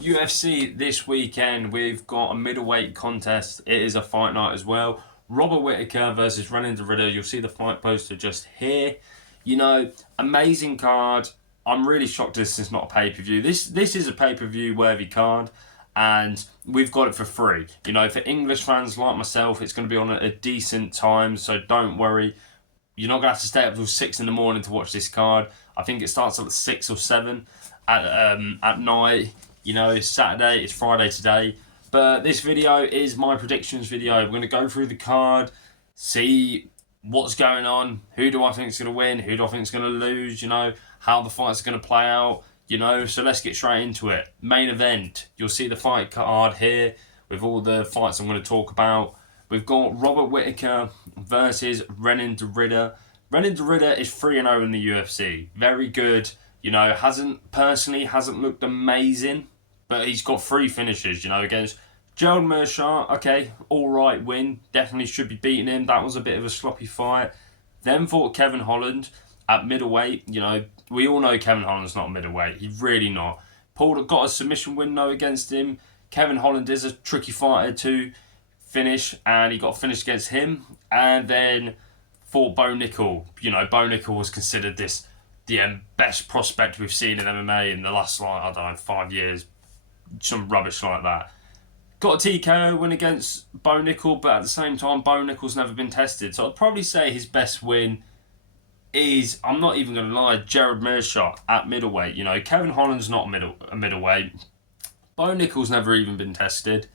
UFC this weekend, we've got a middleweight contest. It is a fight night as well. Robert Whittaker versus RIDDER. You'll see the fight poster just here. You know, amazing card. I'm really shocked this is not a pay-per-view. This is a pay-per-view worthy card, and we've got it for free. You know, for English fans like myself, it's going to be on a decent time, so don't worry. You're not going to have to stay up till 6 in the morning to watch this card. I think it starts at 6 or 7 at night. You know, it's Saturday, it's Friday today. But this video is my predictions video. We're going to go through the card, see what's going on, who do I think is going to win, who do I think is going to lose, you know, how the fight's going to play out, you know. So let's get straight into it. Main event, you'll see the fight card here with all the fights I'm going to talk about. We've got Robert Whittaker versus RIDDER. RIDDER is 3-0 in the UFC. Very good. You know, hasn't looked amazing, but he's got 3 finishes, you know, against Gerald Meerschaert. Okay, alright win. Definitely should be beating him. That was a bit of a sloppy fight. Then fought Kevin Holland at middleweight. You know, we all know Kevin Holland's not middleweight. He's really not. Got a submission win, though, against him. Kevin Holland is a tricky fighter to finish, and he got finished against him. And then fought Bo Nickal. You know, Bo Nickal was considered the best prospect we've seen in MMA in the last, like, I don't know, 5 years. Some rubbish like that. Got a TKO win against Bo Nickal, but at the same time, Bo Nickal's never been tested. So I'd probably say his best win is, I'm not even going to lie, Gerald Meerschaert at middleweight. You know, Kevin Holland's not a middleweight. Bo Nickal's never even been tested.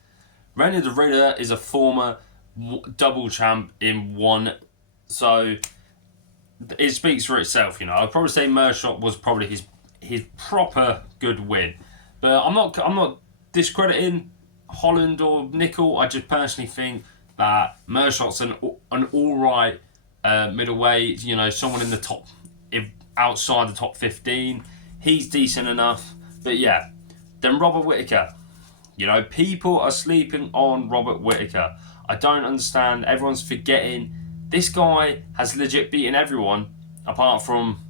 RIDDER is a former double champ in one. So it speaks for itself, you know. I'd probably say Meerschaert was probably his proper good win. But I'm not discrediting Holland or Nickal. I just personally think that Meerschaert's an alright middleweight. You know, someone in the top, outside the top 15. He's decent enough. But yeah, then Robert Whittaker. You know, people are sleeping on Robert Whittaker. I don't understand. Everyone's forgetting. This guy has legit beaten everyone apart from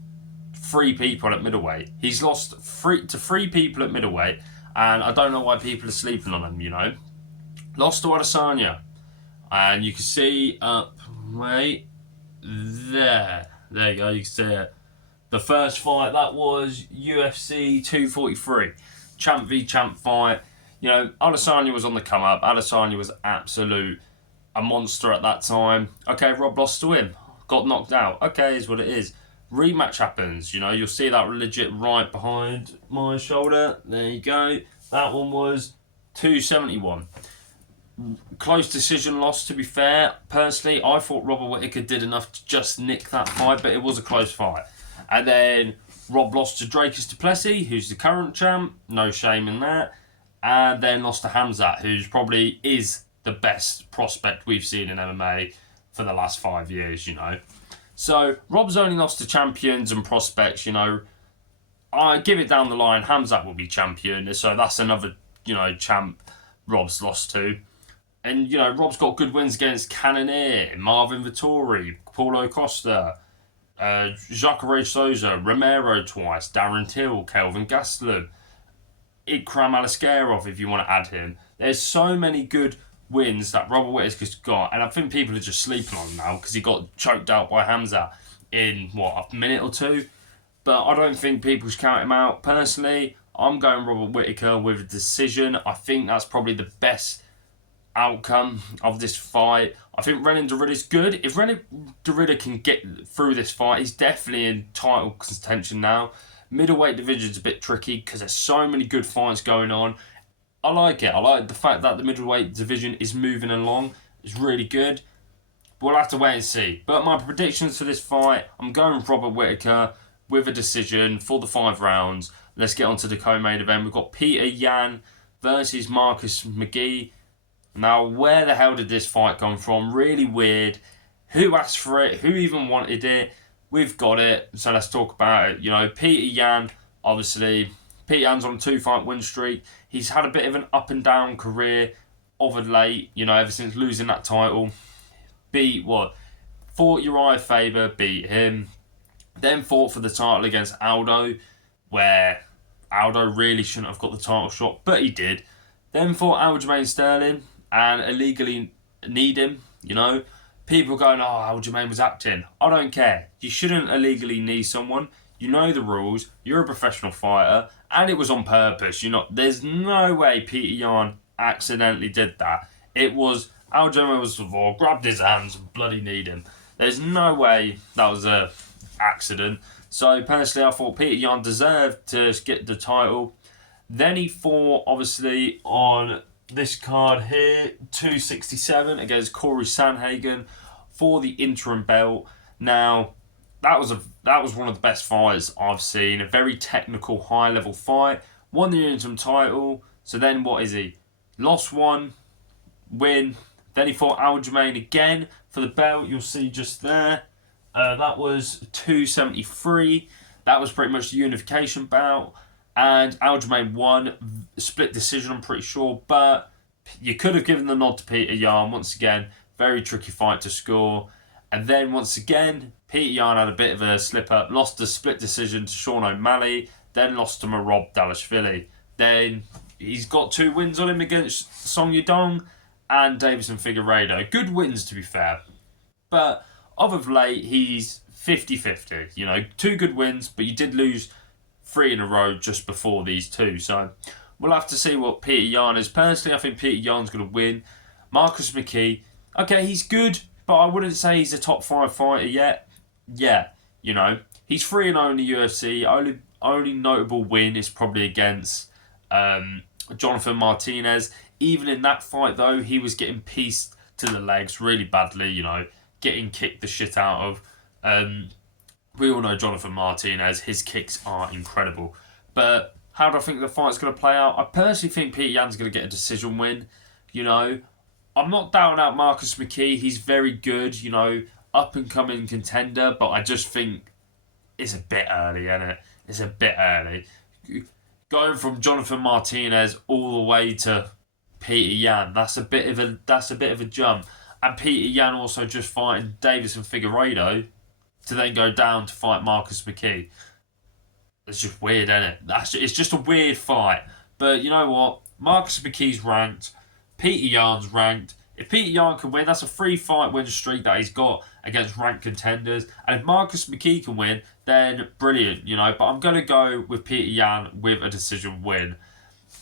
3 people at middleweight. He's lost to 3 people at middleweight, and I don't know why people are sleeping on him, you know. Lost to Adesanya, and you can see right there. There you go, you can see it. The first fight, that was UFC 243. Champ v champ fight. You know, Adesanya was on the come up. Adesanya was a monster at that time. Okay, Rob lost to him. Got knocked out. Okay, is what it is. Rematch happens. You know, you'll see that legit right behind my shoulder. There you go. That one was 271. Close decision loss, to be fair. Personally, I thought Robert Whittaker did enough to just nick that fight, but it was a close fight. And then Rob lost to Dracus du Plessis, who's the current champ. No shame in that. And then lost to Khamzat, who's probably is the best prospect we've seen in MMA for the last 5 years, you know. So, Rob's only lost to champions and prospects, you know. I give it down the line, Khamzat will be champion, so that's another, you know, champ Rob's lost to. And, you know, Rob's got good wins against Cannonier, Marvin Vettori, Paulo Costa, Jacare Souza, Romero twice, Darren Till, Kelvin Gastelum, Ikram Aliskerov, if you want to add him. There's so many good wins that Robert Whittaker's got, and I think people are just sleeping on him now because he got choked out by Khamzat in, what, a minute or 2? But I don't think people should count him out. Personally, I'm going Robert Whittaker with a decision. I think that's probably the best outcome of this fight. I think RIDDER is good. If RIDDER can get through this fight, he's definitely in title contention now. Middleweight division's a bit tricky because there's so many good fights going on. I like it. I like the fact that the middleweight division is moving along. It's really good. We'll have to wait and see. But my predictions for this fight, I'm going with Robert Whittaker with a decision for the 5 rounds. Let's get on to the co-main event. We've got Peter Yan versus Marcus McGee. Now, where the hell did this fight come from? Really weird. Who asked for it? Who even wanted it? We've got it, so let's talk about it. You know, Peter Yan, obviously, Peter Yan's on a 2-fight win streak. He's had a bit of an up and down career of late, you know, ever since losing that title. Fought Uriah Faber, beat him. Then fought for the title against Aldo, where Aldo really shouldn't have got the title shot, but he did. Then fought Aljamain Sterling and illegally kneed him, you know. People going, oh, Aljamain was acting. I don't care. You shouldn't illegally knee someone. You know the rules. You're a professional fighter. And it was on purpose. There's no way Peter Yan accidentally did that. It was, Aljamain was grabbed his hands and bloody kneed him. There's no way that was a accident. So personally, I thought Peter Yan deserved to get the title. Then he fought, obviously, on this card here, 267 against Corey Sandhagen for the interim belt. Now, that was one of the best fights I've seen. A very technical, high-level fight. Won the interim title. So then what is he? Lost one, win. Then he fought Aljamain again for the belt. You'll see just there. That was 273. That was pretty much the unification bout. And Aljamain won. Split decision, I'm pretty sure. But you could have given the nod to Peter Yan. Once again, very tricky fight to score. And then once again, Peter Yan had a bit of a slip-up. Lost the split decision to Sean O'Malley. Then lost to Merab Dvalishvili. Then he's got 2 wins on him against Song Yadong and Davison Figueiredo. Good wins, to be fair. But of late, he's 50-50. 2 good wins, but you did lose 3 in a row just before these 2. So we'll have to see what Peter Yan is. Personally, I think Peter Yan's going to win. Marcus McKee, okay, he's good, but I wouldn't say he's a top 5 fighter yet. Yeah, he's 3-0 in the UFC. Only notable win is probably against Jonathan Martinez. Even in that fight, though, he was getting pieced to the legs really badly, getting kicked the shit out of. We all know Jonathan Martinez. His kicks are incredible. But how do I think the fight's going to play out? I personally think Peter Yan's going to get a decision win. I'm not doubting out Marcus McKee. He's very good, up-and-coming contender. But I just think it's a bit early, isn't it? It's a bit early. Going from Jonathan Martinez all the way to Peter Yan, that's a bit of a jump. And Peter Yan also just fighting Davison Figueiredo to then go down to fight Marcus McKee. It's just weird, isn't it? It's just a weird fight. But you know what? Marcus McKee's ranked. Peter Yan's ranked. If Peter Yan can win, that's a 3-fight win streak that he's got against ranked contenders. And if Marcus McKee can win, then brilliant, But I'm going to go with Peter Yan with a decision win.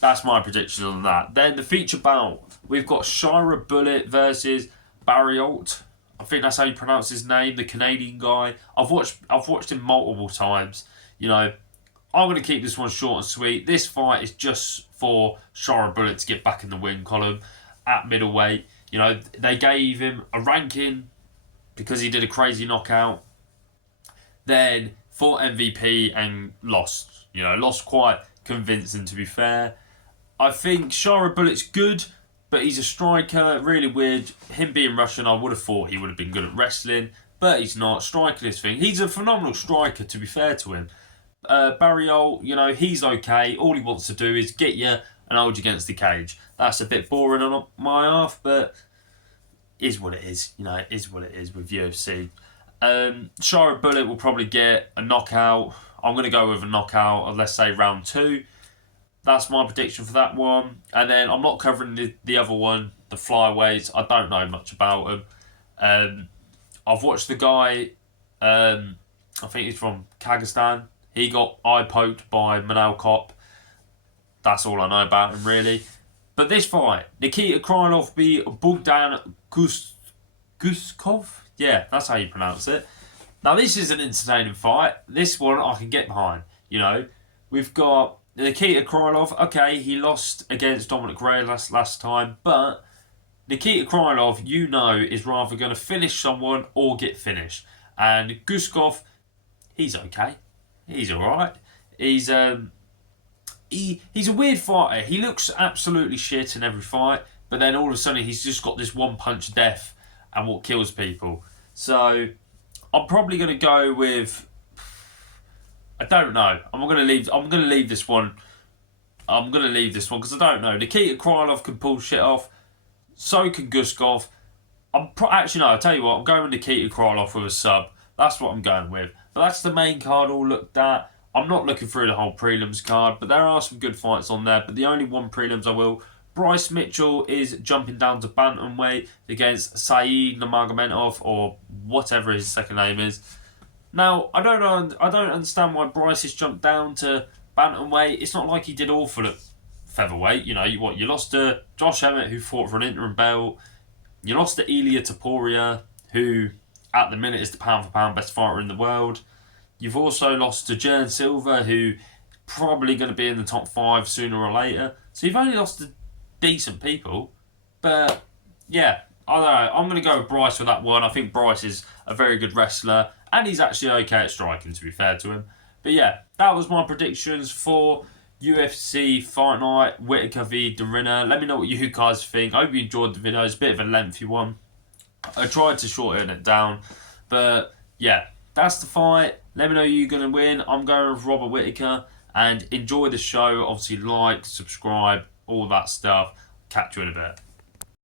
That's my prediction on that. Then the feature bout, we've got Shira Bullet versus Barry Alt. I think that's how you pronounce his name, the Canadian guy. I've watched him multiple times. I'm going to keep this one short and sweet. This fight is just for Shira Bullet to get back in the win column at middleweight. They gave him a ranking because he did a crazy knockout. Then fought MVP and lost. Lost quite convincing, to be fair. I think Shira Bullet's good, but he's a striker. Really weird. Him being Russian, I would have thought he would have been good at wrestling, but he's not. Striking his thing. He's a phenomenal striker, to be fair to him. Barry Alt, he's okay. All he wants to do is get you and hold you against the cage. That's a bit boring on my half, but is what it is. It is what it is with UFC. Shira Bullet will probably get a knockout. I'm going to go with a knockout of, let's say, round 2. That's my prediction for that one. And then I'm not covering the other one, the flyweights. I don't know much about them. I've watched the guy, I think he's from Kazakhstan. He got eye poked by Manel Kopp. That's all I know about him, really. But this fight, Nikita Krylov beat Bogdan Guskov. Yeah, that's how you pronounce it. Now, this is an entertaining fight. This one I can get behind. We've got Nikita Krylov. Okay, he lost against Dominic Reyes last time, but Nikita Krylov, is rather going to finish someone or get finished. And Guskov, he's okay. He's all right. He's a weird fighter. He looks absolutely shit in every fight, but then all of a sudden he's just got this one-punch death and what kills people. So I'm probably going to go with, I don't know. I'm going to leave this one. I'm going to leave this one because I don't know. Nikita Krylov can pull shit off. So can Guskov. Actually, no, I'll tell you what. I'm going with Nikita Krylov with a sub. That's what I'm going with. But that's the main card all looked at. I'm not looking through the whole prelims card, but there are some good fights on there. But the only one prelims I will. Bryce Mitchell is jumping down to bantamweight against Saeed Nurmagomedov, or whatever his second name is. Now, I don't understand why Bryce has jumped down to bantamweight. It's not like he did awful at featherweight. You know, you lost to Josh Emmett, who fought for an interim belt. You lost to Ilia Topuria, who at the minute is the pound for pound best fighter in the world. You've also lost to Jern Silva, who probably going to be in the top 5 sooner or later. So you've only lost to decent people. But yeah, I don't know. I'm going to go with Bryce for that one. I think Bryce is a very good wrestler, and he's actually okay at striking, to be fair to him. But yeah, that was my predictions for UFC Fight Night, Whittaker v RIDDER. Let me know what you guys think. I hope you enjoyed the video. It's a bit of a lengthy one. I tried to shorten it down. But yeah, that's the fight. Let me know who you're going to win. I'm going with Robert Whittaker. And enjoy the show. Obviously, like, subscribe, all that stuff. Catch you in a bit.